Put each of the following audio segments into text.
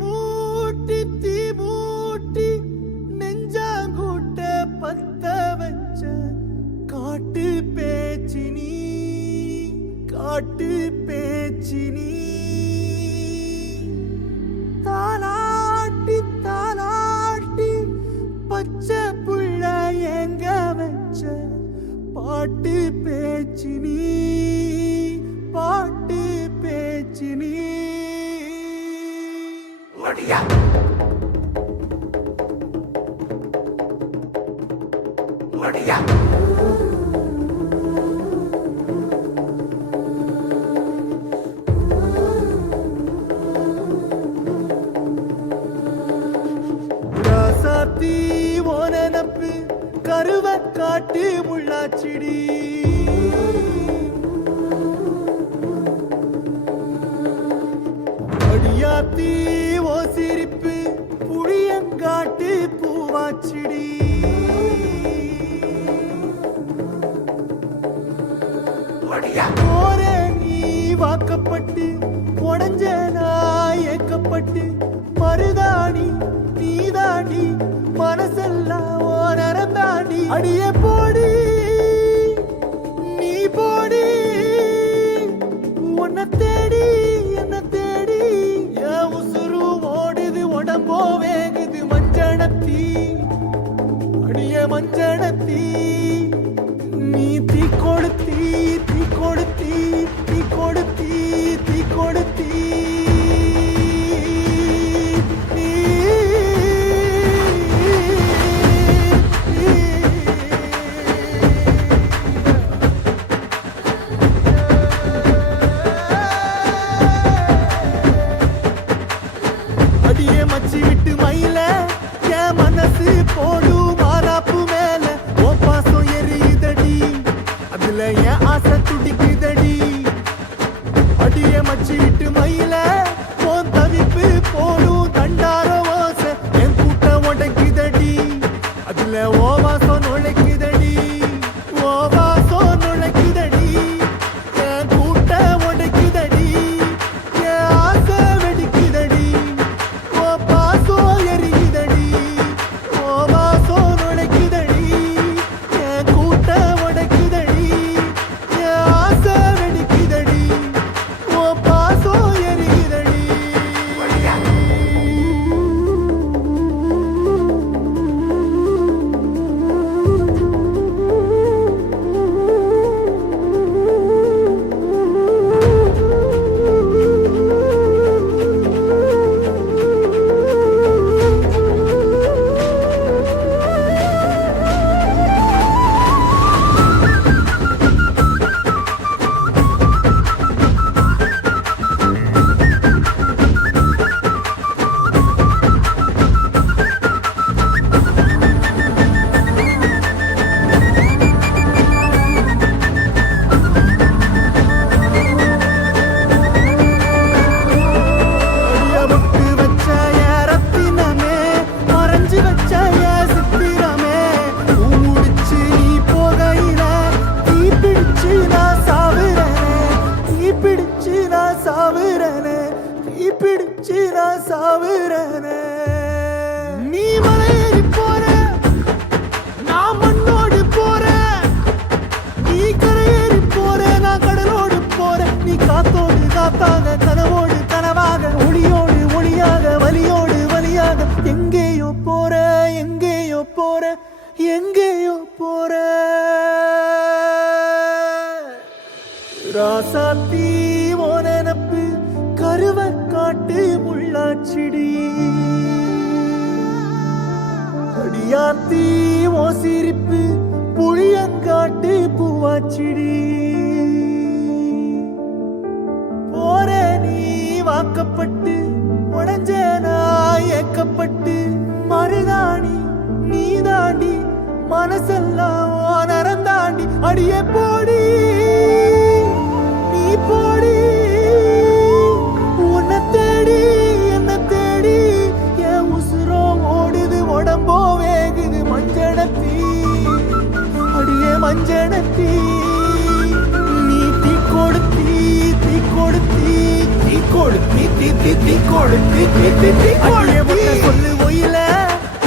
மூட்டி தீ மூட்டி நெஞ்சாங்கூட்ட பத்த வச்ச காட்டு பேச்சினி காட்டு பேச்சினி தாலாட்டி தாலாட்டி பச்சை புள்ள எங்க வச்ச பாட்டு பேச்சினி பாட்டு பேச்சினி ஒடியா ஒடியா ராசாத்தி ஓனப்பு கருவ காட்டு முள்ளாச்சிடி அடியாத்தி ஓ சிரிப்பு புளியங்காட்டு பூவாச்சிடி போற நீ வாக்கப்பட்டு உடஞ்ச நான் ஏக்கப்பட்டு மருதாணி நீதாண்டி மனசெல்லாம் ஓ நரந்தாண்டி அடியே போடி நீ போடி உன்னை தேடி என்ன தேடி என் உசுரு ஓடுது உடம்போ வேகுது மஞ்சனத்தி அடியே மஞ்சனத்தி நீ தீ கொடுத்தி தீ கொடுத்தி தீ கொடுத்தி தீ கொடுத்தி அடியே மச்சி விட்டு மயில என் மனசு போடு மாறாப்பு மேல ஓ பாசம் எரியுதடி அதுல என் ஆசை துடிக்குதடி அடியே மச்சி விட்டு மயில போன் தவிப்பு போடும் தண்டார ஓசை என் கூட்டம் உடைக்குதடி அதுல ஓ வாசம் நுழைக்குதடி ஓ வாசம் நுழைக்குதடி என் கூட்டம் உடைக்குதடி என் ஆசை வெடிக்குதடி ஓ பாசம் எரியுதடி ஓ வாசம் நுழைக்குதடி என் கூட்டம் உடைக்குதடி என் ஆசை வெடிக்குதடி ஓ பாசம் எரியுதடி முட்டு வச்ச ரத்தினமே மறைஞ்சு வச்ச சித்திரமே முடிச்சு நீ போகையில தீ பிடிச்சு நான் சாவுறனே தீ பிடிச்சு நான் சாவுறனே தீ பிடிச்சு நான் சாவுறனே நீ மலையேறி போற நான் மண்ணோடு போறேன் நீ கரையேறி போற நான் கடலோடு போறேன் நீ காத்தோடு காத்தாக கனவோடு கனவாக ஒளியோடு ஒளியாக வலியோடு வலியாக எங்கேயோ போற எங்கேயோ போற எங்கேயோ போற ராசாத்தி ஓ நெனப்பு கருவ காட்டு முள்ளாச்சிடி அடியாத்தி ஓ சிரிப்பு புளியங்காட்டு பூவாச்சிடி போற நீ வாக்கப்பட்டு உடஞ்ச நான் ஏக்கப்பட்டு மருதாணி நீதாண்டி மனசெல்லாம் ஓ நரந்தாண்டி அடியே போடி நீ போடி உன்னை தேடி என்ன தேடி என் உசுரோ ஓடுது உடம்போ வேகுது மஞ்சனத்தி அடியே மஞ்சனத்தி சொல்லு ஒயில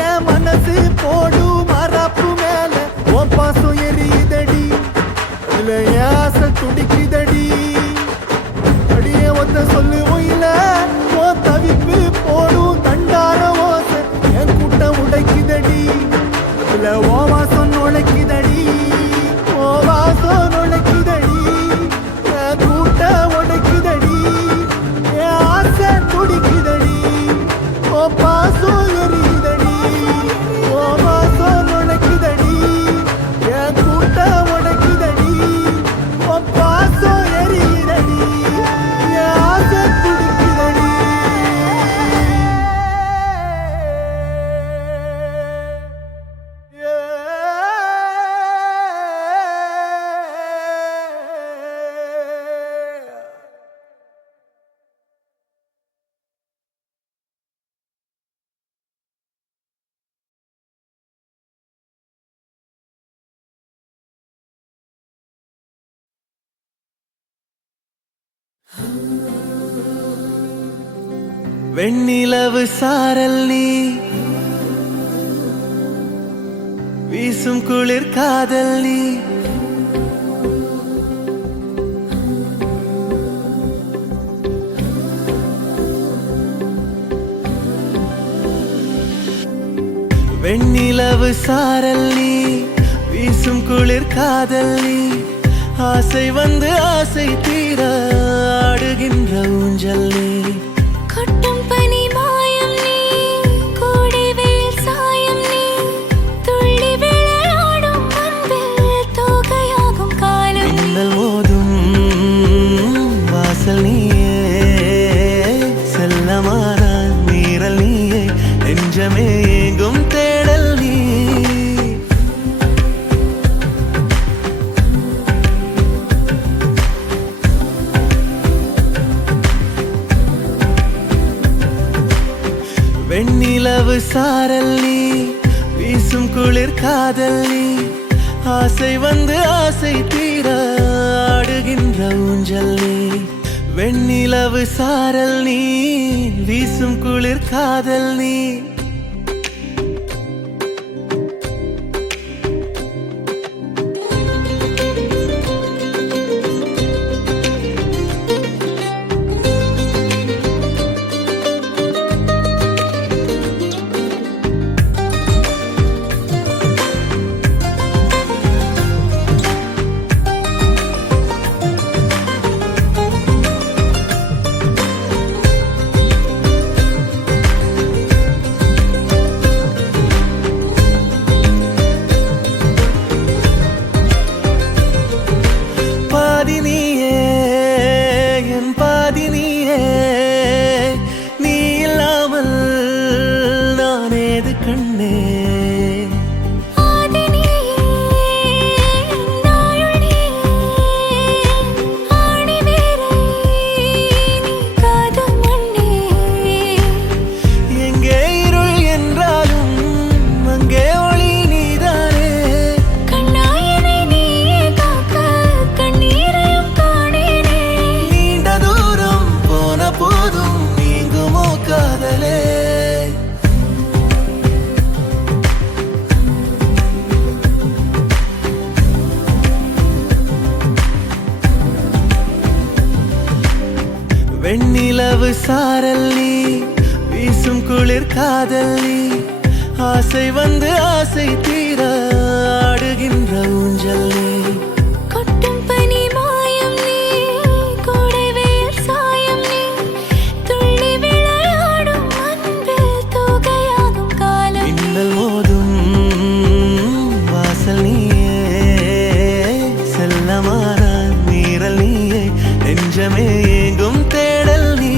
என் மனசு போடு மரப்பு மேல உன் பாசம் எரியுதடி அதுல என் ஆசை துடிக்குதடி அடியே ஒத்த சொல்லு ஒயில உன் தவிப்பு போடும் தண்டார ஓசை என் கூட்டம் உடைக்குதடி அதுல ஓ வாசம் நுழைக்குதடி ஓ வாசம் நுழைக்குதடி என் கூட்டம் உடைக்குதடி என் ஆசை துடிக்குதடி ஓ பாசம் எரியுதடி ஓ வாசம் நுழைக்குதடி என் கூட்டம் உடைக்குதடி ஓ பாசம் எரியுதடி என் ஆசை துடிக்குதடி வெண்ணிலவு சாரல் நீ வீசும் குளிர் காதல் நீ வெண்ணிலவு சாரல் நீ வீசும் குளிர் காதல் நீ ஆசை வந்து ஆசை தீர ஆடுகின்ற ஊஞ்சல் நீ கொட்டும் பனி மாயம் நீ கோடை வெயில் சாயம் நீ துள்ளி விளையாடும் அன்பில் தோகையாகும் காலம் நீ மின்னல் மோதும் வாசல் நீயே செல்லமான நீரல் நீயே நெஞ்சமே எங்கும் தேடல் நீ வெண்ணிலவு சாரல் நீ வீசும் குளிர் காதல் நீ ஆசை வந்து ஆசை தீர ஆடுகின்ற ஊஞ்சல் நீ வெண்ணிலவு சாரல் நீ வீசும் குளிர் காதல் நீ வெண்ணிலவு சாரல் நீ வீசும் குளிர் காதல் நீ ஆசை வந்து ஆசை தீர ஆடுகின்ற ஊஞ்சல் நீ கொட்டும் பனி மாயம் நீ கோடை வெயில் சாயம் நீ துள்ளி விளையாடும் அன்பில் தோகையாகும் காலம் நீ மின்னல் மோதும் வாசல் நீயே செல்லமான நீரல் நீயே நெஞ்சமே எங்கும் தேடல் நீ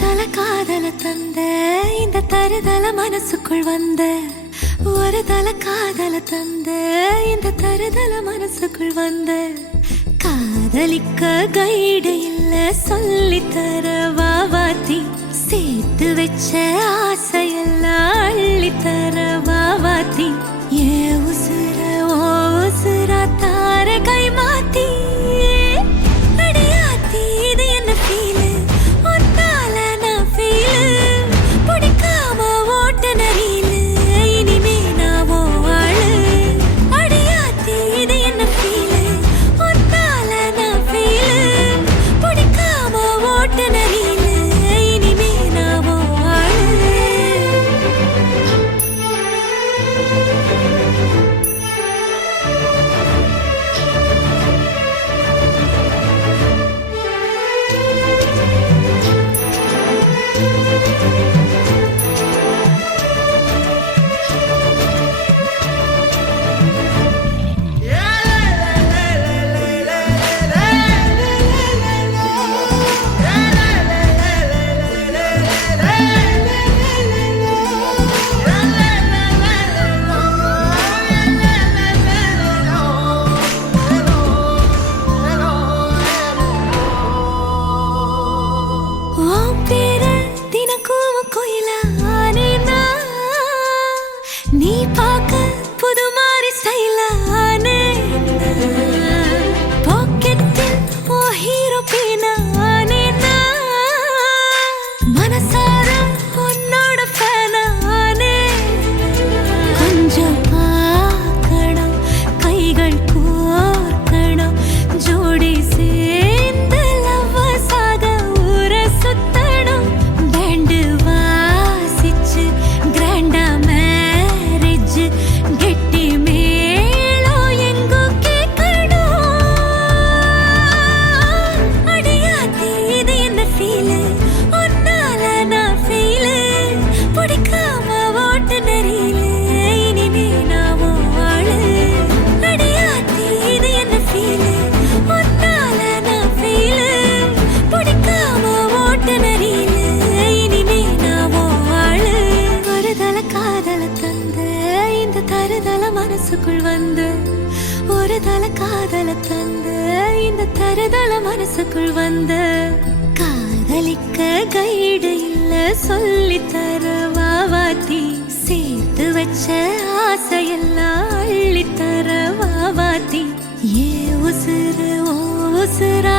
தல காதல தந்த இந்த தருதல மனசுக்குள் வந்த ஒரு தல காதல தந்த இந்த தருதல மனசுக்குள் வந்த காதலிக்க கைடு இல்ல சொல்லித்தர வாவாத்தி சேர்த்து வச்ச ஆசையெல்லாம் அள்ளித்தர வாவாத்தி ஏ உசுர ஓ உசுரா தார கை மாத்தி அடியாத்தி இது என்ன ஃபீலு ஒன்னால நான் ஃபீலு பிடிக்காம ஓட்ட நரீலு இனிமே நான் ஓ ஆளு அடியாத்தி இது என்ன ஃபீலு ஒன்னால நான் ஃபீலு பிடிக்காம ஓட்ட நரீலு இனிமே நான் ஓ ஆளு உன் பேர தினக்கும் கோயிலா ஆனேனா நீ பார்க்க புது மாதிரி ஸ்டைலா ஆனேனா பாக்கெட்டில் ஓ ஹீரோ பேனா ஆனேனா மனசார உன்னோட ஃபேனா ஆனேனா கொஞ்சம் பார்க்கணும் கைகள் கோர்க்கணும் ஜோடி சேர்ந்து லவ்வர்ஸாக ஊரை சுத்தணும் பேண்டு வாசிச்சு கிராண்டா மேரேஜ் கெட்டி மேளம் எங்கோ கேட்கணும் அடியாத்தி இது என்ன ஃபீலு ஒன்னால நான் ஃபீலு பிடிக்காம ஓட்டு நெறியில இனிமே நான் உன் ஆளு அடியாத்தி இது என்ன ஃபீலு ஒன்னால நான் ஃபீலு பிடிக்காம ஓட்டு நெறியில இனிமே நான் உன் ஆளு ஒரு தல காதல தந்த இந்த தருதல மனசுக்குள் வந்து ஒரு தல காதல தந்த இந்த தருதல மனசுக்குள் வந்து காதலிக்க கைடு இல்ல சொல்லித்தர வாவாத்தி சேர்த்து வச்ச ஆசையெல்லாம் அள்ளித்தர வாவாத்தி ஏ உசுறு ஓ உசுரா